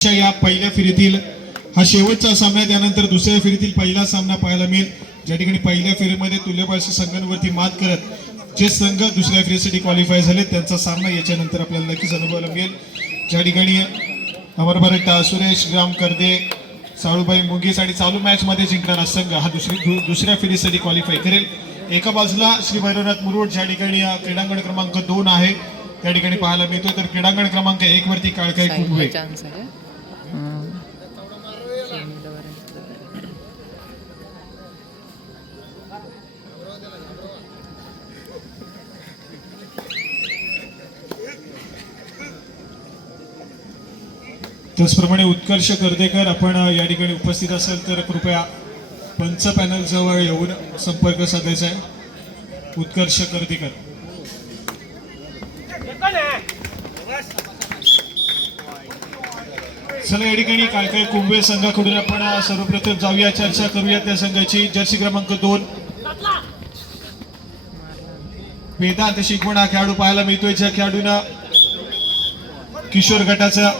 या पहिल्या फेरीतील हा शेवटचा सामना, त्यानंतर दुसऱ्या फेरीतील पहिला सामना पाहायला मिळेल, ज्या ठिकाणी पहिल्या फेरीमध्ये तुल्यबळशी संघांवरती मात करत जे संघ दुसऱ्या फेरीसाठी क्वालिफाय झाले त्यांचा सामना याच्यानंतर आपल्याला नक्कीच अनुभवायला मिळेल. ज्या ठिकाणी अमरभरट सुरेश ग्राम कर्दे, साळूबाई मुंगीस आणि चालू मॅच मध्ये जिंकणारा संघ हा दुसऱ्या फेरीसाठी क्वालिफाय करेल. एका बाजूला श्री भैरवनाथ मुरुड ज्या ठिकाणी क्रीडांगण क्रमांक 2 आहे त्या ठिकाणी पाहायला मिळतोय, तर क्रीडांगण क्रमांक 1 वरती काळकाई कुंभे. त्याचप्रमाणे उत्कर्ष कर्देकर आपण या ठिकाणी उपस्थित असेल तर कृपया पंच पॅनल जवळ येऊन संपर्क साधायचा आहे. उत्कर्ष कर्देकर. चला या ठिकाणी काळकाई कुंभे संघाकडून आपण सर्वप्रथम जाऊया, चर्चा करूया त्या संघाची. जर्सी क्रमांक 2 वेदांत शिकवण हा खेळाडू पाहायला मिळतोय, ज्या खेळाडूनं किशोर गटाचा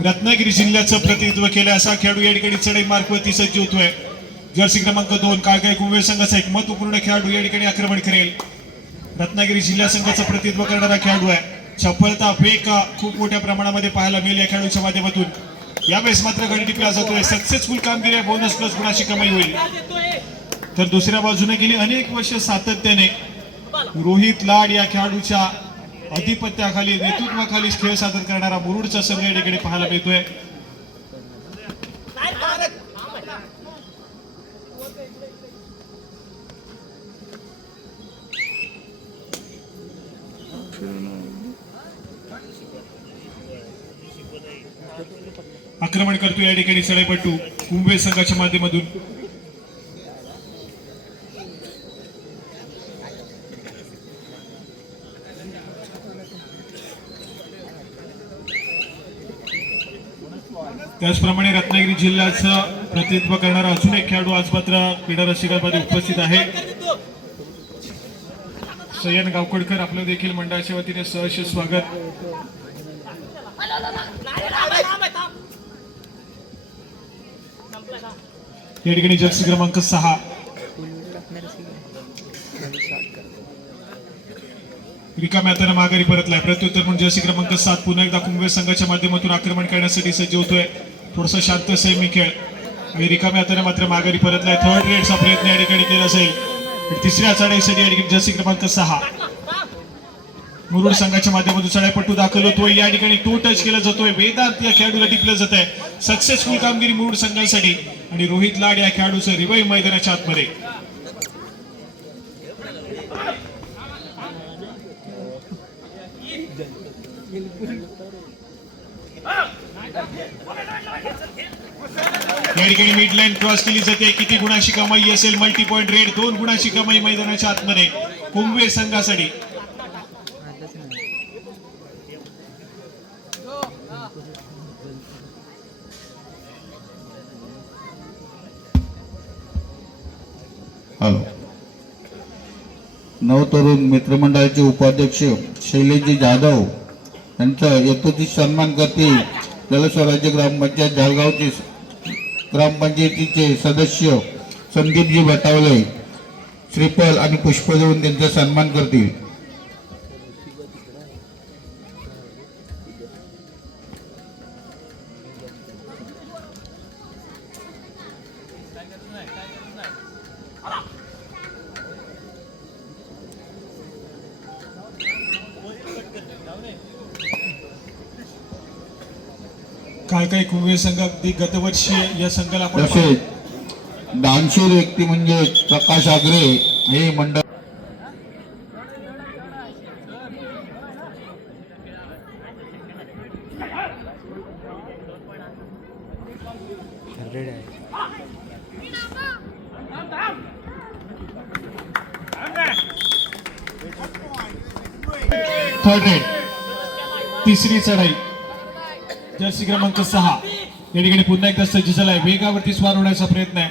रत्नागिरी जिल्ह्याचं प्रतिनिधित्व केलं असा खेळाडू या ठिकाणी चढाई मार्कवरती सज्ज होतोय. जर्सी क्रमांक 2 काळकाई कुंभे संघाचा एक महत्वपूर्ण खेळाडू या ठिकाणी आक्रमण करेल. रत्नागिरी जिल्हा संघाचं प्रतिनिधित्व करणारा खेळाडू आहे. चपळता वेग खूप मोठ्या प्रमाणामध्ये पाहायला मिळेल या खेळाडूच्या माध्यमातून. यावेळेस मात्र गडी टिपला जातोय. सक्सेसफुल कामगिरी, बोनस प्लस गुणाची कमाई होईल. तर दुसऱ्या बाजूने गेली अनेक वर्ष सातत्याने रोहित लाड या खेळाडूच्या अधिपत्याखाली, नेतृत्वाखाली खेळ सादर करणारा मुरुडचा संघ या ठिकाणी पाहायला मिळतोय. आक्रमण करतो या ठिकाणी सळेपट्टू कुंभे संघाच्या माध्यमातून. त्याचप्रमाणे रत्नागिरी जिल्ह्याचं प्रतिनिधित्व करणारा अजून एक खेळाडू आज मात्र क्रीडा रसिकांमध्ये उपस्थित आहे. सय्यन गावकडकर, आपलं देखील मंडळाच्या वतीने सहर्ष स्वागत. या ठिकाणी जर्सी क्रमांक 6 रिकाम्या हाताने माघारी परतलाय. प्रत्युत्तर म्हणून जर्सी क्रमांक 7 पुन्हा एकदा कुंभे संघाच्या माध्यमातून आक्रमण करण्यासाठी सज्ज होतोय. थोडंसं शांत संयमी खेळ आणि रिकाम्या हाताने मात्र माघारी परतलाय. थर्ड रेडचा प्रयत्न या ठिकाणी केला जाईल. तिसऱ्या चढाईसाठी या ठिकाणी जर्सी क्रमांक 6 मुरुड संघाच्या माध्यमातून चढाईपट्टू दाखल होतोय. या ठिकाणी टू टच केला जातोय. वेदांत या खेळाडूला टिपलं जात आहे. सक्सेसफुल कामगिरी मुरुड संघासाठी आणि रोहित लाड या खेळाडूचं रिवाईव्ह मैदानाच्या आतमध्ये. या ठिकाणी मिड लाईन क्रॉस केली जाते. किती गुणाची कमाई असेल? मल्टी पॉइंट रेड, 2 गुणाची कमाई मैदानाच्या आतमध्ये कुंभे संघासाठी. नवतरुण मित्रमंडळाचे उपाध्यक्ष शैलेशजी जाधव यांचा यथोचित सन्मान करतील जलस्वराज्य ग्रामपंचायत जळगावचे ग्रामपंचायतीचे सदस्य संदीपजी भटावले श्रीफल आणि पुष्प देऊन त्यांचा सन्मान करतील. काळकाई कुंभे संघ अगदी गतवर्षी या संघाला आपण तसेच दानशूर व्यक्ती म्हणजे प्रकाश आगरे हे मंडळ थर्ड रेड. तिसरी चढाई जर्सी क्रमांक 6 या ठिकाणी पुन्हा एकदा सज्ज झालाय. वेगावरती स्वार होण्याचा प्रयत्न आहे,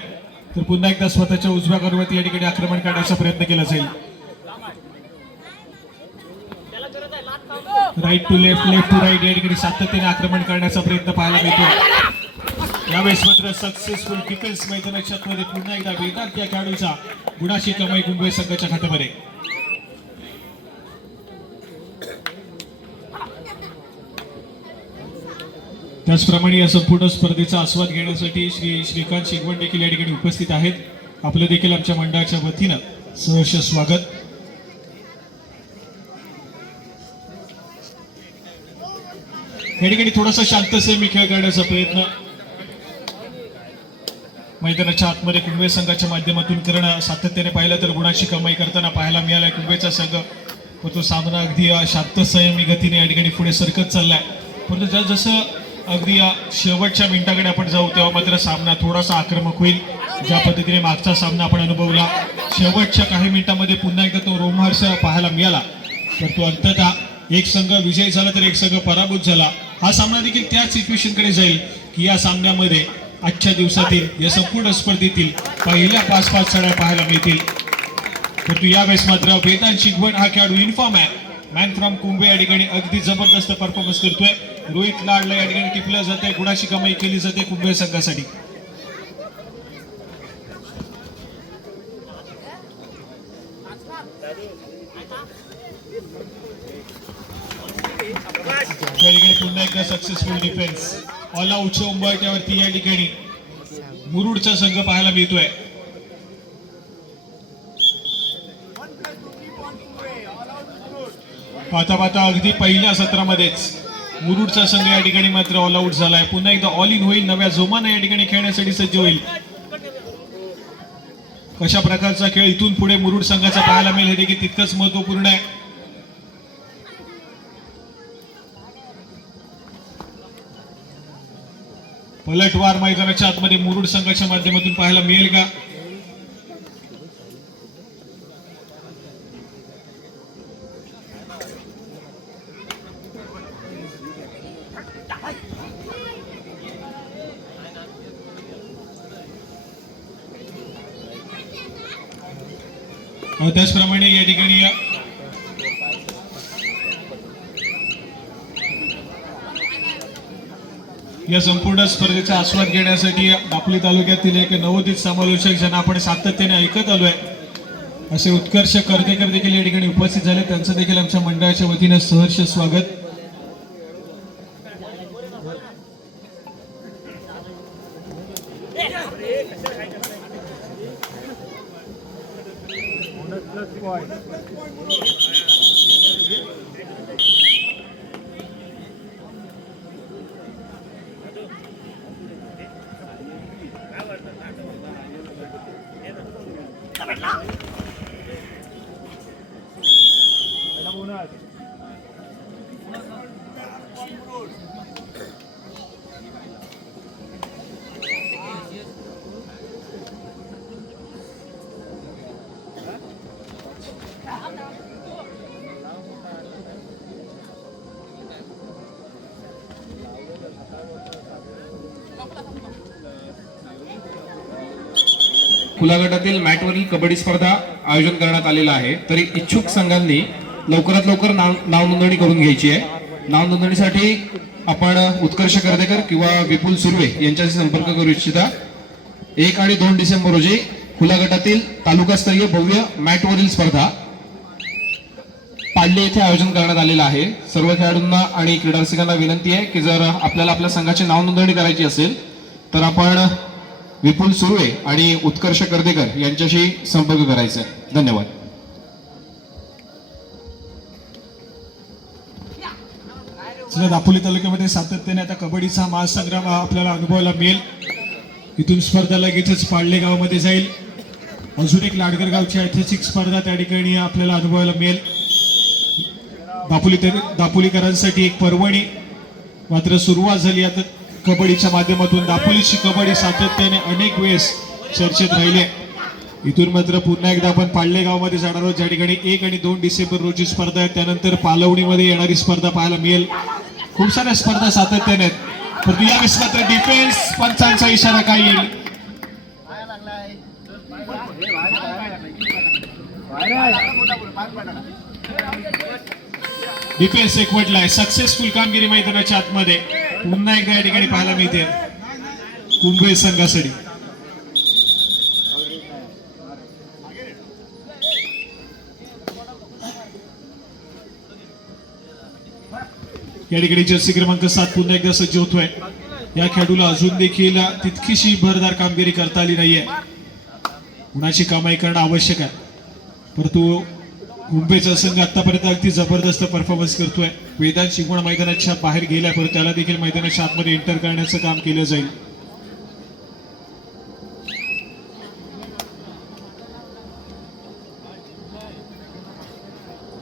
तर पुन्हा एकदा स्वतःच्या उजव्या करूवरती या ठिकाणी आक्रमण करण्याचा प्रयत्न केला जाईल. Right to left, left to right या ठिकाणी सातत्याने आक्रमण करण्याचा प्रयत्न पाहायला मिळतो. यावेळेस मात्र सक्सेसफुल डिफेन्स मैदानाच्या आतमध्ये पुन्हा एकदा वेदांत या खेळाडूचा गुणाची कमाई कुंभे संघाच्या खात्यामध्ये. त्याचप्रमाणे या संपूर्ण स्पर्धेचा आस्वाद घेण्यासाठी श्रीकांत शिगवण देखील या ठिकाणी उपस्थित आहेत. आपलं देखील आमच्या मंडळाच्या वतीनं सहर्ष स्वागत. या ठिकाणी थोडासा शांतसमी खेळ करण्याचा प्रयत्न मैदानाच्या आतमध्ये कुंभे संघाच्या माध्यमातून करणं सातत्याने पाहिलं तर गुणाची कमाई करताना पाहायला मिळालाय कुंभेचा संघ. पण तो सामना अगदी शांत संयमी गतीने या ठिकाणी पुढे सरकत चाललाय. परंतु जसं अगदी शेवटच्या मिनिटाकडे आपण जाऊ तेव्हा मात्र सामना थोडासा आक्रमक होईल. ज्या पद्धतीने मागचा सामना आपण अनुभवला, शेवटच्या काही मिनिटांमध्ये पुन्हा एकदा तो रोमहर्ष पाहायला मिळाला. तर तो अंततः एक संघ विजयी झाला तर एक संघ पराभूत झाला. हा सामना देखील त्याच सिच्युएशनकडे जाईल की या सामन्यामध्ये आजच्या दिवसातील या संपूर्ण स्पर्धेतील पहिल्या 5-5 सड्या पाहायला मिळतील. परंतु यावेळेस मात्र वेदांत शिगवण हा खेळाडू इन्फॉर्म आहे. मॅन फ्रॉम कुंभे या ठिकाणी अगदी जबरदस्त परफॉर्मन्स करतोय. रोहित लाडला या ठिकाणी टिपलं जाते, गुणाची कमाई केली जाते कुंभे संघासाठी. या ठिकाणी पुन्हा एकदा सक्सेसफुल डिफेन्स. ऑल आउटच्या उंबरठ्यावरती या ठिकाणी मुरुडचा संघ पाहायला मिळतोय. पाहता पाहता अगदी पहिल्या सत्रामध्येच मुरुडचा संघ या ठिकाणी मात्र ऑल आउट झालाय. पुन्हा एकदा ऑल इन होईल, नव्या जोमाने या ठिकाणी खेळण्यासाठी सज्ज होईल. कशा प्रकारचा खेळ इथून पुढे मुरुड संघाचा पाहायला मिळेल हे देखील तितकंच महत्वपूर्ण आहे. पलटवार मैदानाच्या आतमध्ये मुरुड संघाच्या माध्यमातून पाहायला मिळेल का? त्याचप्रमाणे या ठिकाणी या संपूर्ण स्पर्धेचा आस्वाद घेण्यासाठी दापोली तालुक्यातील एक नवोदित समालोचक ज्यांना आपण सातत्याने ऐकत आलोय असे उत्कर्ष कर्तेकर देखील या ठिकाणी उपस्थित झाले. त्यांचं देखील आमच्या मंडळाच्या वतीने सहर्ष स्वागत. खुला गटातील मॅटवरील कबड्डी स्पर्धा आयोजन करण्यात आलेला आहे. तरी इच्छुक संघांनी लवकरात लवकर नाव नोंदणी करून घ्यायची आहे. नाव नोंदणीसाठी आपण उत्कर्ष कर्देकर किंवा विपुल सुर्वे यांच्याशी संपर्क करू इच्छिता. 1 आणि 2 डिसेंबर रोजी खुला गटातील तालुकास्तरीय भव्य मॅटवरील स्पर्धा पाडले येथे आयोजन करण्यात आलेला आहे. सर्व खेळाडूंना आणि क्रीडा रसिकांना विनंती आहे की जर आपल्याला आपल्या संघाची नाव नोंदणी करायची असेल तर आपण विपुल सुर्वे आणि उत्कर्ष कर्देकर यांच्याशी संपर्क करायचा आहे. धन्यवाद. दापोली तालुक्यामध्ये सातत्याने आता कबड्डीचा महासंग्राम आपल्याला अनुभवायला मिळेल. इथून स्पर्धा लगेचच पाडले गावामध्ये जाईल. अजून एक लाडगर गावची ऐतिहासिक स्पर्धा त्या ठिकाणी आपल्याला अनुभवायला मिळेल. दापोलीकरांसाठी एक पर्वणी मात्र सुरुवात झाली आता कबड्डीच्या माध्यमातून. दापोलीची कबड्डी सातत्याने अनेक वेळेस चर्चेत राहिले. इथून मात्र पुन्हा एकदा आपण पाडले गावामध्ये जाणार आहोत ज्या ठिकाणी 1 आणि 2 डिसेंबर रोजी स्पर्धा आहे. त्यानंतर पालवणीमध्ये येणारी स्पर्धा पाहायला मिळेल. खूप साऱ्या स्पर्धा सातत्याने आहेत. परंतु यावेळेस मात्र डिफेन्स पंचांचा इशारा काय येईल? डिफेन्स एकवटलाय. सक्सेसफुल कामगिरी मैदानाच्या आतमध्ये पुन्हा एकदा या ठिकाणी पाहायला मिळते कुंभे संघासाठी. या ठिकाणी जर्सी क्रमांक 7 पुन्हा एकदा सज्ज होतोय. या खेळाडूला अजून देखील तितकीशी भरदार कामगिरी करता आली नाहीये. कुणाची कमाई करणं आवश्यक आहे, परंतु मुंबईचा संघ आतापर्यंत अगदी जबरदस्त परफॉर्मन्स करतोय. वेदांत शिकवण मैदानाच्या बाहेर गेलाय, परंतु त्याला देखील मैदानाच्या आतमध्ये एंटर करण्याचं काम केलं जाईल.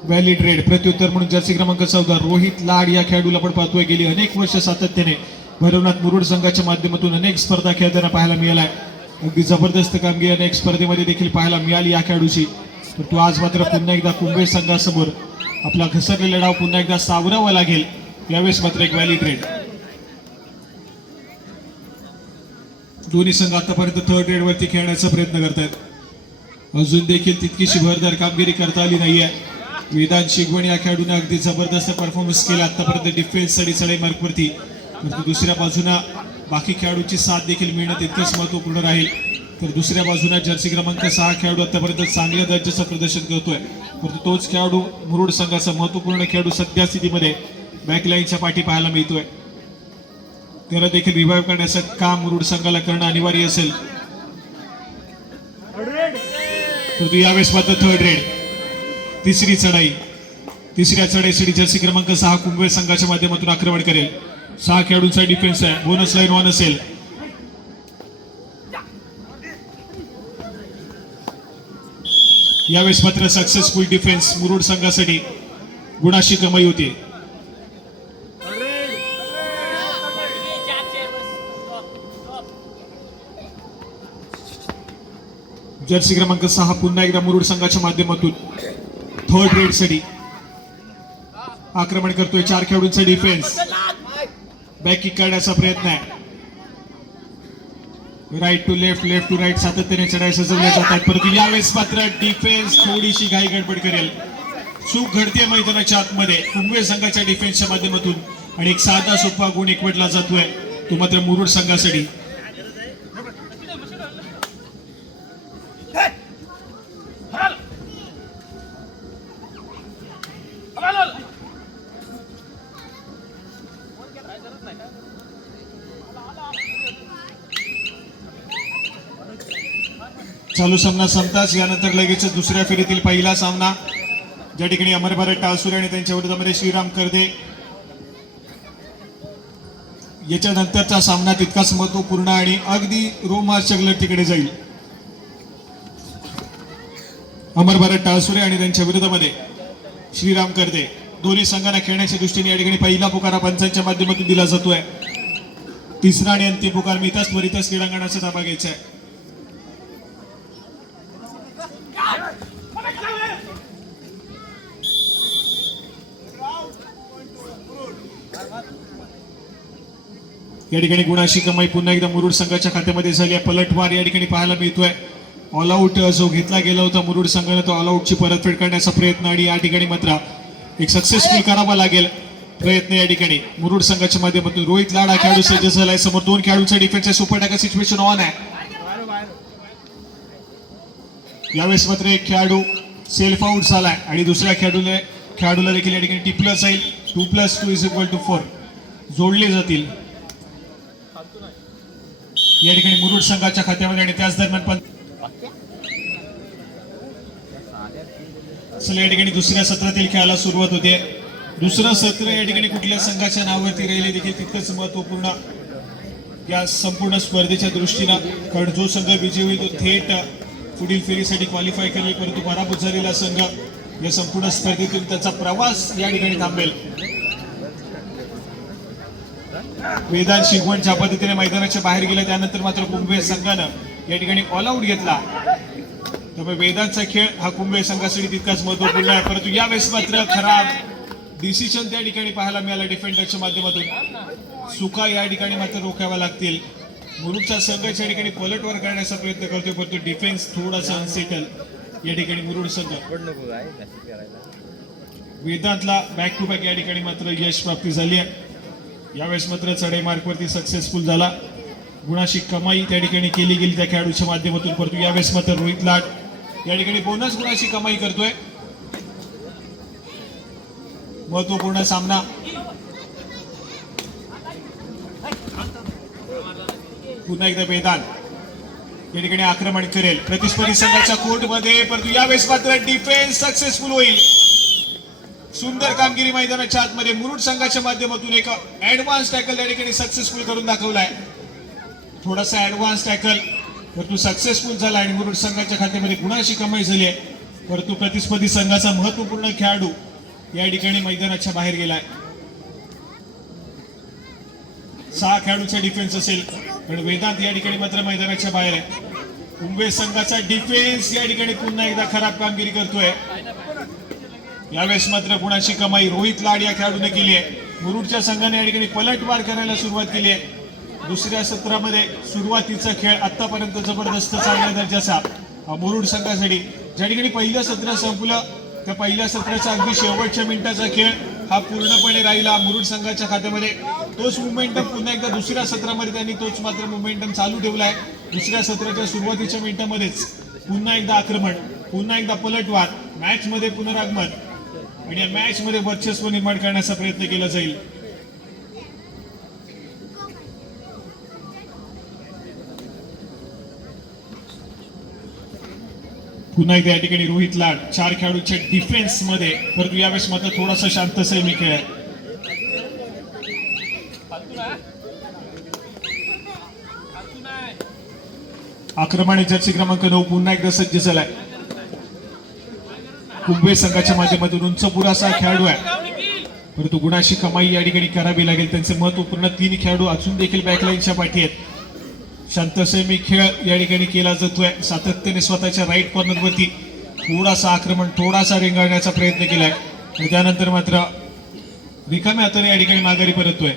व्हॅलिड रेड प्रत्युत्तर म्हणून जर्सी क्रमांक 14 रोहित लाड या खेळाडूला आपण पाहतोय. गेली अनेक वर्ष सातत्याने भैरवनाथ मुरुड संघाच्या माध्यमातून अनेक स्पर्धा खेळताना पाहायला मिळालाय. अगदी जबरदस्त कामगिरी अनेक स्पर्धेमध्ये देखील पाहायला मिळाली या खेळाडूची. परंतु आज मात्र पुन्हा एकदा कुंभे संघासमोर आपला घसरलेला डाव पुन्हा एकदा सावरावा लागेल. यावेळेस मात्र एक व्हॅलिड रेड. दोन्ही संघ आतापर्यंत थर्ड रेड वरती खेळण्याचा प्रयत्न करतायत. अजून देखील तितकीशी भरदार कामगिरी करता आली नाहीये. वेदांत शिगवण या खेळाडूने अगदी जबरदस्त परफॉर्मन्स केला आतापर्यंत डिफेन्स साठी चढाई मार्कवरती. परंतु दुसऱ्या बाजूला बाकी खेळाडूंची साथ देखील मिळणं तितकंच महत्वपूर्ण राहील. तर दुसऱ्या बाजूला जर्सी क्रमांक 6 खेळाडू आतापर्यंत चांगल्या दर्जाचं प्रदर्शन करतोय. परंतु तोच खेळाडू मुरुड संघाचा महत्वपूर्ण खेळाडू सध्या स्थितीमध्ये बॅकलाईनच्या पाठी पाहायला मिळतोय. त्याला देखील रिवाइव्ह करण्याचं काम मुरुड संघाला करणं अनिवार्य असेल. परंतु यावेळेस मात्र थर्ड रेड. तिसरी चढाई. तिसऱ्या चढाईसाठी जर्सी क्रमांक 6 कुंभे संघाच्या माध्यमातून आक्रमण करेल. 6 खेळाडूंचा डिफेन्स आहे. बोनस लाईन ऑन असेल. यावेळेस मात्र सक्सेसफुल डिफेन्स मुरुड संघासाठी गुणाशी कमाई होती. जर्सी क्रमांक 6 पुन्हा एकदा मुरुड संघाच्या माध्यमातून थर्ड रेड साठी आक्रमण करतोय. 4 खेळाडूंचा डिफेन्स. बॅक किक करण्याचा प्रयत्न आहे. Right to left, left to right सातत्याने चढाई सजवल्या जातात. परंतु यावेळेस मात्र डिफेन्स थोडीशी घाई गडबड करेल. चूक घडते मैदानाच्या आतमध्ये कुंभे संघाच्या डिफेन्सच्या माध्यमातून आणि एक साधा सोपा गुण एकवटला जातोय तो मात्र मुरुड संघासाठी. चालू सामना संपताच यानंतर लगेच दुसऱ्या फेरीतील पहिला सामना ज्या ठिकाणी अमर भारत टाळसुरे आणि त्यांच्या विरोधामध्ये श्रीराम करदे. याच्यानंतरचा सामना तितकाच महत्वपूर्ण आणि अगदी रोमांचक लढतीकडे जाईल. अमर भारत टाळसुरे आणि त्यांच्या विरोधामध्ये श्रीराम करदे. दोन्ही संघांना खेळण्याच्या दृष्टीने या ठिकाणी पहिला पुकारा पंचांच्या माध्यमातून दिला जातोय. तिसरा आणि अंतिम पुकार मितास त्वरितच क्रीडांगणाचा ताबा घ्यायचा आहे. या ठिकाणी गुणाशी कमाई पुन्हा एकदा मुरुड संघाच्या खात्यामध्ये झाली आहे. पलटवार या ठिकाणी पाहायला मिळतोय. ऑल आउट जो घेतला गेला होता मुरुड संघाने तो ऑल आउटची परतफेड करण्याचा प्रयत्न आणि या ठिकाणी मात्र एक सक्सेसफुल करावा लागेल प्रयत्न या ठिकाणी मुरुड संघाच्या माध्यमातून. रोहित लाड हा खेळाडू सज्ज झालाय. समोर 2 खेळाडूंचा डिफेन्स आहे. सुपर टॅकल सिच्युएशन ऑन आहे. यावेळेस मात्र एक खेळाडू सेल्फ आउट झालाय आणि दुसऱ्या खेळाडूला देखील या ठिकाणी टिपलं जाईल. 2+2 = 4 जोडले जातील या ठिकाणी मुरुड संघाच्या खात्यामध्ये. आणि त्याच दरम्यान पण या ठिकाणी दुसऱ्या सत्रातील खेळाला सुरुवात होते. दुसरं सत्र या ठिकाणी कुठल्या संघाच्या नावावरती राहिले देखील तितकंच महत्वपूर्ण या संपूर्ण स्पर्धेच्या दृष्टीनं. कारण जो संघ विजयी होईल तो थेट पुढील फेरीसाठी क्वालिफाय करेल. परंतु पराभूत झालेला संघ या संपूर्ण स्पर्धेतून त्याचा प्रवास या ठिकाणी थांबेल. वेदांत शिगवण ज्या पद्धतीने मैदानाच्या बाहेर गेला त्यानंतर मात्र कुंभे संघानं या ठिकाणी ऑल आउट घेतला. त्यामुळे वेदांतचा खेळ हा कुंभे संघासाठी तितकाच महत्वपूर्ण आहे. परंतु यावेळेस मात्र खराब डिसिजन त्या ठिकाणी पाहायला मिळाला डिफेंडरच्या माध्यमातून. चुका या ठिकाणी मात्र रोखाव्या लागतील. मुरुडचा संघ या ठिकाणी पलटवार करण्याचा प्रयत्न करतोय परंतु डिफेन्स थोडासा अनसेटल या ठिकाणी मुरुड संघ. वेदांतला बॅक टू बॅक या ठिकाणी मात्र यश प्राप्ती झाली आहे. यावेळेस मात्र चढाई मार्कवरती सक्सेसफुल झाला. गुणाशी कमाई त्या ठिकाणी केली गेली त्या खेळाडूच्या माध्यमातून. परंतु यावेळेस मात्र रोहित लाड या ठिकाणी बोनस गुणाशी कमाई करतोय. महत्वपूर्ण सामना पुन्हा एकदा वेदांत या ठिकाणी आक्रमण करेल प्रतिस्पर्धी संघाच्या कोर्टमध्ये. परंतु यावेळेस मात्र डिफेन्स सक्सेसफुल होईल. सुंदर कामगिरी मैदानाच्या आतमध्ये मुरुड संघाच्या माध्यमातून एक ऍडव्हान्स टॅकल या ठिकाणी सक्सेसफुल करून दाखवलाय. थोडासा ऍडव्हान्स टॅकल परंतु सक्सेसफुल झाला आणि मुरुड संघाच्या खात्यामध्ये गुणाची कमाई झाली आहे. परंतु प्रतिस्पर्धी संघाचा महत्वपूर्ण खेळाडू या ठिकाणी मैदानाच्या बाहेर गेलाय. 6 खेळाडूचा डिफेन्स असेल पण वेदांत या ठिकाणी मात्र मैदानाच्या बाहेर आहे. कुंभे संघाचा डिफेन्स या ठिकाणी पुन्हा एकदा खराब कामगिरी करतोय. यावेळेस मात्र गुणाची कमाई रोहित लाड या खेळाडूने केली आहे. मुरुडच्या संघाने या ठिकाणी पलटवार करायला सुरुवात केली आहे. दुसऱ्या सत्रामध्ये सुरुवातीचा खेळ आतापर्यंत जबरदस्त चांगल्या दर्जाचा मुरुड संघासाठी. ज्या ठिकाणी पहिलं सत्र संपलं त्या पहिल्या सत्राच्या अगदी शेवटच्या मिनिटाचा खेळ हा पूर्णपणे राहिला मुरुड संघाच्या खात्यामध्ये. तोच मोमेंटम पुन्हा एकदा दुसऱ्या सत्रामध्ये त्यांनी तोच मात्र मोमेंटम चालू ठेवलाय. दुसऱ्या सत्राच्या सुरुवातीच्या मिनिटांमध्येच पुन्हा एकदा आक्रमण, पुन्हा एकदा पलटवार, मॅच मध्ये पुनरागमन आणि या मॅच मध्ये वर्चस्व निर्माण करण्याचा प्रयत्न केला जाईल. पुन्हा एकदा या ठिकाणी रोहित लाड 4 खेळाडूच्या डिफेन्स मध्ये. परंतु यावेळेस मात्र थोडासा शांत संयमी खेळ आहे. आक्रमण जर्सी क्रमांक 9 पुन्हा एकदा सज्ज झालाय. कुंभे संघाच्या माध्यमातून उंच पुरासा खेळाडू आहे परंतु गुणाशी कमाई या ठिकाणी करावी लागेल. त्यांचे महत्वपूर्ण 3 खेळाडू अजून देखील बॅकलाईनच्या पाठी आहेत. शांत संयमी खेळ या ठिकाणी केला जातोय. सातत्याने स्वतःच्या राईट कॉर्नरवरती थोडासा आक्रमण, थोडासा रेंगाळण्याचा प्रयत्न केलाय आणि त्यानंतर मात्र रिकाम्या हाताने या ठिकाणी माघारी परततोय.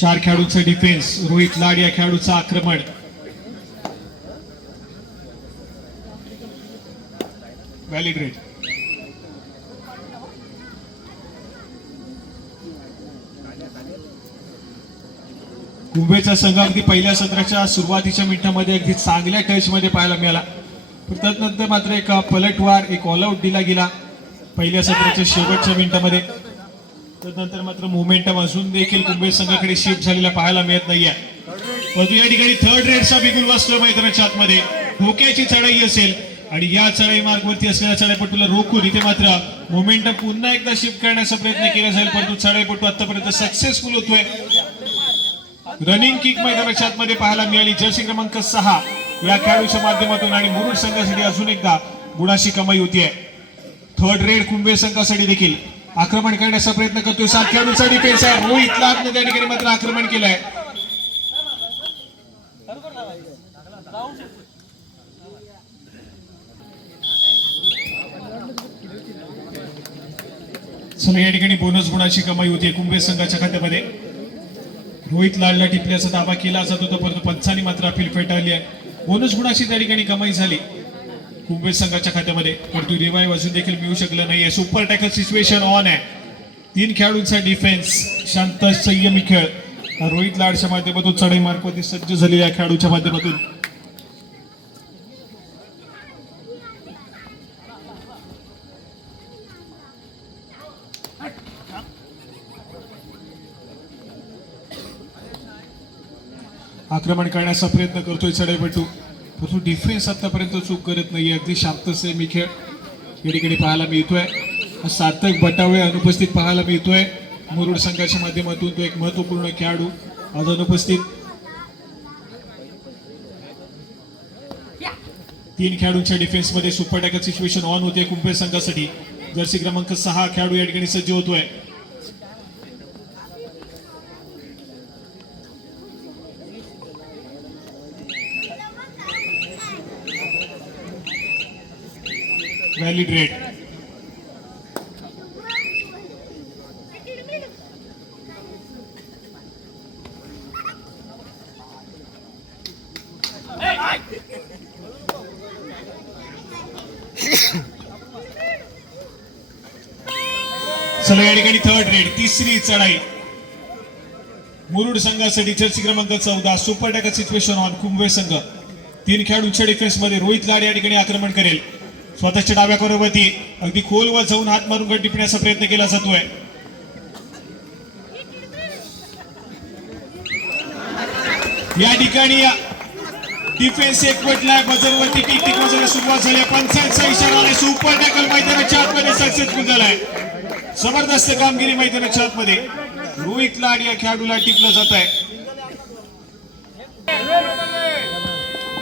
चार खेळाडूंचं डिफेन्स, रोहित लाड या खेळाडूचं आक्रमण. Valid rate. कुंभेचा संघ अगदी पहिल्या सत्राच्या सुरुवातीच्या मिनिटांमध्ये अगदी चांगल्या टच मध्ये पाहायला मिळाला. त्यानंतर मात्र एक पलटवार, एक ऑल आउट दिला गेला पहिल्या सत्राच्या शेवटच्या मिनिटांमध्ये. त्यानंतर मात्र मोमेंटम अजून देखील कुंभे संघाकडे शिफ्ट झालेला पाहायला मिळत नाहीये. परंतु या ठिकाणी थर्ड रेडचा बिगुल वाजतोय मैदानाच्या आतमध्ये. धोक्याची चढाई असेल आणि या चढाई मार्गवरती असलेल्या चढाईपटूला रोखून इथे मात्र मोमेंटम पुन्हा एकदा शिफ्ट करण्याचा प्रयत्न केला जाईल. परंतु चढाईपटू आतापर्यंत सक्सेसफुल होतोय. रनिंग किक मैदानाच्या आतमध्ये पाहायला मिळाली जर्सी क्रमांक 6 या खेळाडूच्या माध्यमातून आणि मुरुड संघासाठी अजून एकदा गुणाची कमाई होतीये. थर्ड रेड कुंभे संघासाठी देखील आक्रमण करण्याचा प्रयत्न करतोय. 7 खेळाडूंचा डिफेन्स आहे. रोहित लाडने त्या ठिकाणी मात्र आक्रमण केलंय. चला या ठिकाणी बोनस गुणाची कमाई होती कुंभे संघाच्या खात्यामध्ये. रोहित लाडला टिपण्याचा दावा केला जात होता परंतु पंचांनी मात्र अपील फेटाळली आहे. बोनस गुणाची त्या ठिकाणी कमाई झाली कुंभे संघाच्या खात्यामध्ये. परंतु रिवाइव्ह अजून देखील मिळू शकलं नाहीये. सुपर टॅकल सिच्युएशन ऑन आहे. 3 खेळाडूंचा डिफेन्स, शांत संयमी खेळ रोहित लाडच्या माध्यमातून चढाई मार्गवरती सज्ज झालेल्या खेळाडूच्या माध्यमातून. आक्रमण करण्याचा प्रयत्न करतोय चढाईपटू परंतु डिफेन्स आतापर्यंत चूक करत नाहीये. अगदी शांत संयमी खेळ या ठिकाणी पाहायला मिळतोय. सार्थक बटावळे अनुपस्थित पाहायला मिळतोय मुरुड संघाच्या माध्यमातून. तो एक महत्वपूर्ण खेळाडू आज अनुपस्थित. 3 खेळाडूंच्या डिफेन्स मध्ये सुपर टॅकल सिच्युएशन ऑन होते कुंभे संघासाठी. जर्सी क्रमांक 6 खेळाडू या ठिकाणी सज्ज होतोय. Valid rate. चला या ठिकाणी थर्ड रेड, तिसरी चढाई मुरुड संघासाठी जर्सी क्रमांक 14 super tackle situation on Kumbhe संघ. 3 खेळाडूंच्या डिफेन्स मध्ये रोहित लाड या ठिकाणी आक्रमण करेल. स्वतःच्या डाव्या करोवरती अगदी खोलवर जाऊन हात मारून गट टिपण्याचा प्रयत्न केला जातोय. या ठिकाणी डिफेन्स एकवटलाय, बजरवरती टिक वाजायला सुरुवात झाली. पंचायतचा इशारा आलाय. सुपर टॅकल मैदानाच्या आतमध्ये सक्सेसफुल झालाय. जबरदस्त कामगिरी मैदानाच्या आतमध्ये. रोहित लाड या खेळाडूला टिपलं जात आहे.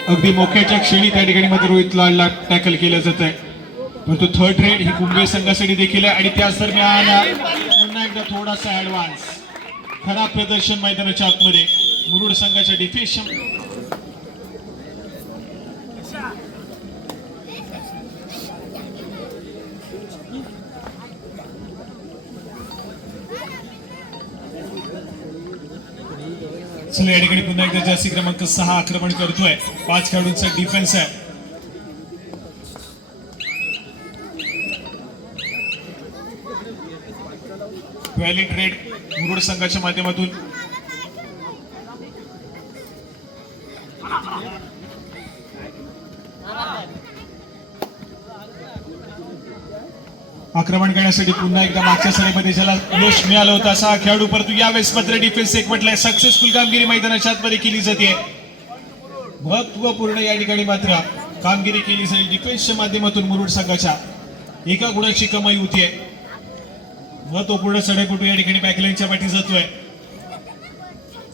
अगदी मोक्याच्या क्षणी त्या ठिकाणी मध्ये रोहित लाडला टॅकल केलं जात आहे. परंतु थर्ड रेड ही कुंभे संघासाठी देखील आहे आणि त्याच दरम्यान पुन्हा एकदा थोडासा ऍडव्हान्स खराब प्रदर्शन मैदानाच्या आतमध्ये मुरुड संघाच्या डिफेन्स. चला या ठिकाणी पुन्हा एकदा जर्सी क्रमांक 6 आक्रमण करतोय. 5 खेळाडूंचा डिफेन्स आहे. व्हॅलिड रेड मुरुड संघाच्या माध्यमातून आक्रमण करण्यासाठी पुन्हा एकदा मागच्या सरीमध्ये ज्याला यश मिळालं होतं असा खेळाडू, परंतु यावेळेस मात्र डिफेन्स एकवटलाय. सक्सेसफुल कामगिरी मैदानाच्या आतमध्ये केली जाते. महत्वपूर्ण या ठिकाणी मात्र कामगिरी केली जाईल डिफेन्सच्या माध्यमातून. मुरुड संघाच्या 1 गुणाची कमाई होतीये. महत्वपूर्ण चढाईपटू या ठिकाणी बॅकलाईनच्या पाठी जातोय.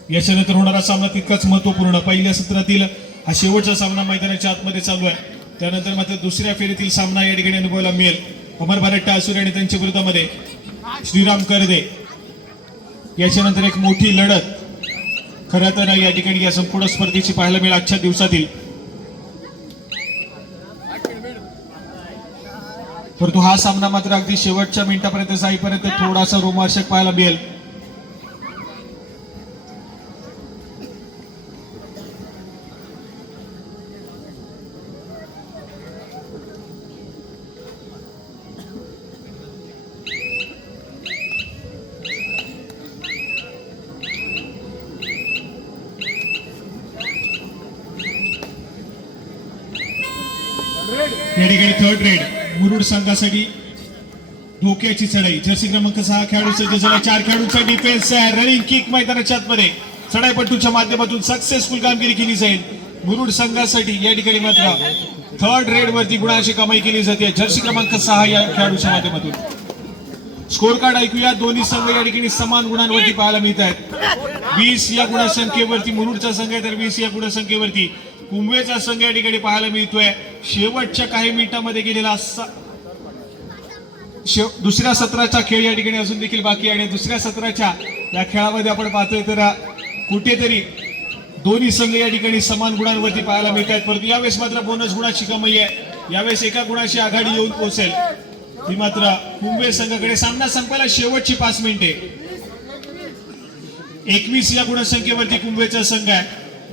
याच्यानंतर होणारा सामना तितकाच महत्वपूर्ण. पहिल्या सत्रातील हा शेवटचा सामना मैदानाच्या आतमध्ये चालू आहे. त्यानंतर मात्र दुसऱ्या फेरीतील सामना या ठिकाणी अनुभवायला मिळेल. अमर भारत टासुरे आणि त्यांच्या विरोधामध्ये श्रीराम करदे. याच्यानंतर एक मोठी लढत खरं तर या ठिकाणी या संपूर्ण स्पर्धेची पाहायला मिळेल आजच्या दिवसातील. परंतु हा सामना मात्र अगदी शेवटच्या मिनिटापर्यंत जाईपर्यंत थोडासा रोमांचक पाहायला मिळेल. या ठिकाणी थर्ड रेड मुरुड संघासाठी धोक्याची चढाई. जर्सी क्रमांक 6 खेळाडू सज्ज झाला. 4 खेळाडूंचा डिफेन्स आहे. रनिंग किक मैदानाच्या आतमध्ये चढाईपट्टूच्या माध्यमातून सक्सेसफुल कामगिरी केली जाईल. मुरुड संघासाठी या ठिकाणी मात्र थर्ड रेड वरती गुणाची कमाई केली जाते जर्सी क्रमांक 6 या खेळाडूच्या माध्यमातून. स्कोर कार्ड ऐकूया. दोन्ही संघ या ठिकाणी समान गुणांवरती पाहायला मिळत आहेत. 20 या गुणसंख्येवरती मुरुडचा संघ आहे, तर 20 या गुणसंख्येवरती कुंभेचा संघ या ठिकाणी पाहायला मिळतोय. शेवटच्या काही मिनिटांमध्ये गेलेला दुसऱ्या सत्राचा खेळ या ठिकाणी अजून देखील बाकी आहे आणि दुसऱ्या सत्राच्या या खेळामध्ये आपण पाहतोय तर कुठेतरी दोन्ही संघ या ठिकाणी समान गुणांवरती पाहायला मिळत आहेत. परंतु यावेळेस मात्र बोनस गुणाची कमाई आहे. यावेळेस 1 गुणाची आघाडी येऊन पोहोचेल ती मात्र कुंभे संघाकडे. सामना संपायला शेवटची 5 मिनिटे. 21 या गुणसंख्येवरती कुंभेचा संघ आहे,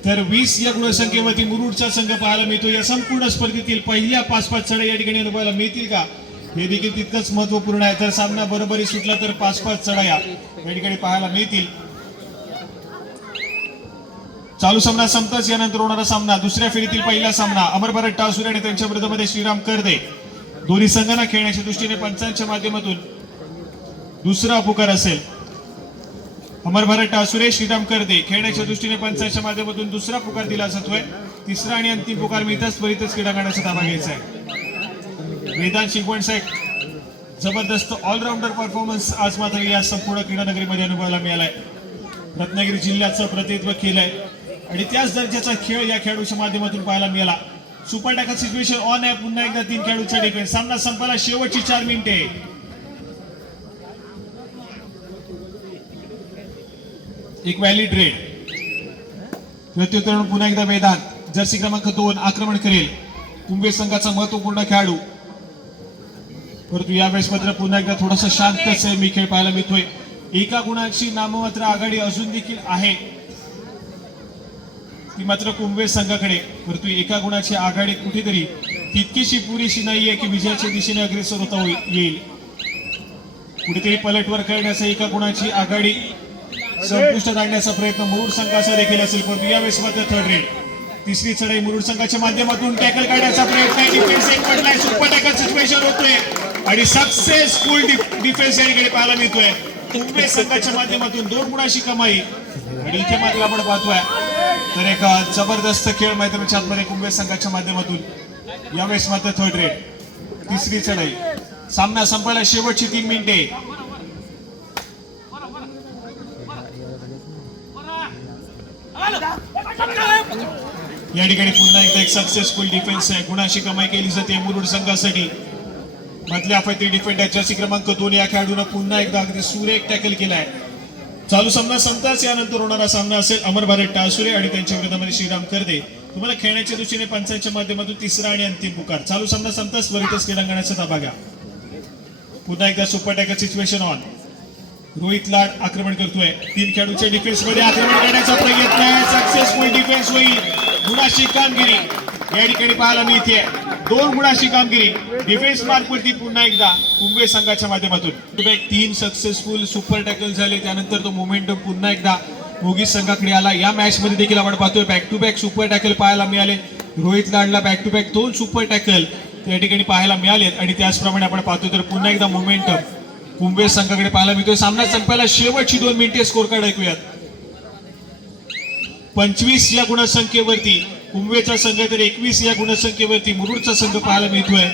तर 20 या गुणसंख्येवरती मुरुडचा संघ पाहायला मिळतो. या संपूर्ण स्पर्धेतील पहिल्या 5-5 चढाई या ठिकाणी अनुभवायला मिळतील का, हे देखील तितकंच महत्वपूर्ण आहे. तर सामना बरोबरी सुटला तर 5-5 चढाया या ठिकाणी पाहायला मिळतील. चालू सामना संपताच यानंतर होणारा सामना दुसऱ्या फेरीतील पहिला सामना अमर भारत टासुरे आणि त्यांच्या विरोधामध्ये श्रीराम करदे. दोन्ही संघांना खेळण्याच्या दृष्टीने पंचांच्या माध्यमातून दुसरा पुकार असेल. अमर भारत टासुरे श्रीराम करदे खेळण्याच्या दृष्टीने पंचांच्या माध्यमातून दुसरा पुकार दिला जातोय. तिसरा आणि अंतिम पुकार मिळताच त्वरितच क्रीडांगणाचा ताबा घ्यायचा आहे. वेदांत शिकवणचा जबरदस्त ऑलराऊंडर परफॉर्मन्स आज मात्र या संपूर्ण क्रीडानगरीमध्ये अनुभवायला मिळालाय. रत्नागिरी जिल्ह्याचं प्रतिनिधित्व केलंय आणि त्याच दर्जाचा खेळ या खेळाडूच्या माध्यमातून पाहायला मिळाला. सुपर टॅकल सिच्युएशन ऑन आहे. पुन्हा एकदा 3 खेळाडूंचा डिफेन्स. सामना संपायला शेवटची 4 मिनिटे. एक व्हॅलिड रेड. प्रत्युत्तर पुन्हा एकदा वेदांत जर्सी क्रमांक 2 आक्रमण करेल. कुंभे संघाचा महत्वपूर्ण खेळाडू, परंतु यावेळेस मात्र पुन्हा एकदा थोडासा शांतच मी खेळ पाहायला मिळतोय. 1 गुणाची नाममात्र आघाडी अजून देखील आहे. ती मात्र कुंभे संघाकडे, परंतु एका गुणाची आघाडी कुठेतरी तितकीशी पुरेशी नाहीये की विजयाच्या दिशेने अग्रेसर होता येईल. कुठेतरी पलटवर करण्याचा एका गुणाची आघाडी संपुष्टात आणण्याचा प्रयत्न मुरुड संघाचा देखील असेल, परंतु यावेळेस मात्र थर्ड रेड. तिसरी चढाई मुरुड संघाच्या माध्यमातून टॅकल काढण्याचा प्रयत्न आहे. डिफेन्स एक पडलाय, सुपर टॅकल सिच्युएशन होतोय आणि सक्सेसफुल डिफेन्स या ठिकाणी पाहायला मिळतोय कुंभे संघाच्या माध्यमातून 2 गुणाची कमाई. आणि इथे मात्र आपण पाहतोय तर एक जबरदस्त खेळ मैदानाच्या आतमध्ये कुंभे संघाच्या माध्यमातून. यावेळेस मात्र थर्ड रेड. तिसरी चढाई. सामना संपायला शेवटची 3 मिनिटे. या ठिकाणी पुन्हा एकदा एक सक्सेसफुल डिफेन्स आहे. गुणाची कमाई केली जाते मुरुड संघासाठी. मधल्या अफायती डिफेंडर जर्सी क्रमांक 2 या खेळाडूनं पुन्हा एकदा अगदी सुरेख टॅकल केलाय. चालू सामना संपताच यानंतर होणारा सामना असेल अमर भारत टाळसुरे आणि त्यांच्या विरोधामध्ये श्रीराम करदे. तुम्हाला खेळण्याच्या दृष्टीने पंचांच्या माध्यमातून तिसरा आणि अंतिम पुकार. चालू सामना संपताच त्वरितच क्रीडांगणाचा ताबा घ्या. पुन्हा एकदा super tackle situation on. Rohit Lad आक्रमण करतोय. 3 खेळाडूच्या डिफेन्स मध्ये आक्रमण करण्याचा प्रयत्न आहे. सक्सेसफुल डिफेन्स होईल. गुणाची कामगिरी या ठिकाणी पाहायला मिळते. 2 गुणाची कामगिरी डिफेन्स मार्कवरती पुन्हा एकदा कुंभे संघाच्या माध्यमातून. 3 सक्सेसफुल सुपर टॅकल झाले. त्यानंतर तो मोमेंटम पुन्हा एकदा मोगी संघाकडे आला. या मॅच मध्ये देखील आपण पाहतोय back to back super tackle पाहायला मिळाले. रोहित लाडला back to back 2 super tackle त्या ठिकाणी पाहायला मिळालेत आणि त्याचप्रमाणे आपण पाहतोय तर पुन्हा एकदा मोमेंटम कुंभे संघाकडे पाहायला मिळतोय. सामना संपायला शेवटची 2 मिनिटे. स्कोर कार्ड ऐकूयात. 25 या गुणसंख्येवरती कुंभेचा संघ तर 21 या गुणसंख्येवरती मुरुडचा संघ पाहायला मिळतोय.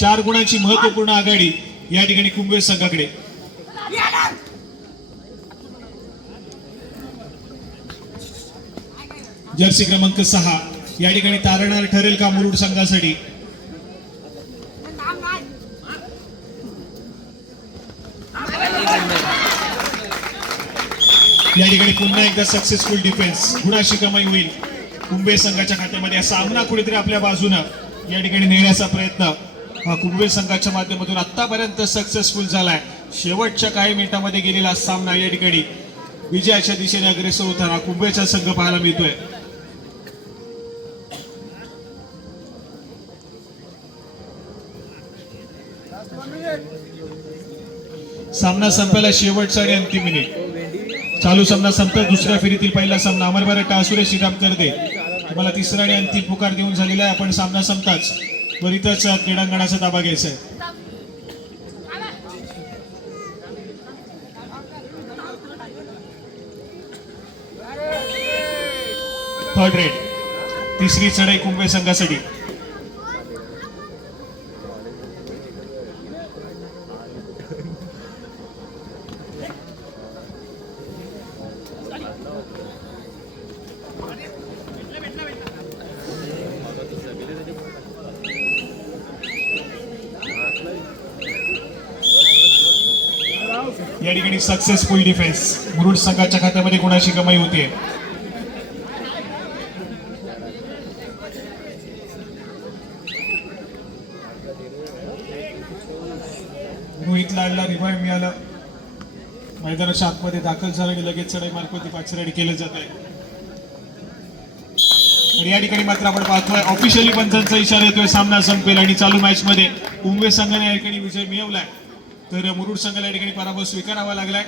4 गुणांची महत्वपूर्ण आघाडी या ठिकाणी कुंभे संघाकडे. जर्सी क्रमांक 6 या ठिकाणी तारणार ठरेल का मुरुड संघासाठी. या ठिकाणी पुन्हा एकदा सक्सेसफुल डिफेन्स. गुणाची कमाई होईल कुंभे संघाच्या खात्यामध्ये. सामना कुठेतरी आपल्या बाजूनं या ठिकाणी नेण्याचा प्रयत्न हा कुंभे संघाच्या माध्यमातून आतापर्यंत सक्सेसफुल झालाय. शेवटच्या काही मिनिटांमध्ये गेलेला सामना या ठिकाणी विजयाच्या दिशेने अग्रेसर होताना कुंभेचा संघ पाहायला मिळतोय. सामना संपायला शेवटचा आणि अंतिम मिनिट. चालू सामना संपता दुसऱ्या फेरीतील पहिला सामना अमर भारत टाळसुरे श्रीराम करदे. तुम्हाला तिसरा आणि अंतिम पुकार देऊन झालेला आहे. आपण सामना संपताच त्वरितच क्रीडांगणाचा ताबा घ्यायचा आहे. Third red. तिसरी चढाई कुंभे संघासाठी. या ठिकाणी सक्सेसफुल डिफेन्स मुरुड संघाच्या खात्यामध्ये गुणाची कमाई होते. रोहित लाडला रिवाइव्ह मिळाला. मैदानाच्या आतमध्ये दाखल झाला आणि लगेच चढाई मार्फत पाचराडी केलं जात आहे. आणि या ठिकाणी मात्र आपण पाहतोय ऑफिशियली पंचांचा इशारा येतोय सामना संपेल आणि चालू मॅच मध्ये कुंभे संघाने या ठिकाणी विजय मिळवलाय तर मुरुड संघाला या ठिकाणी पराभव स्वीकारावा लागलाय.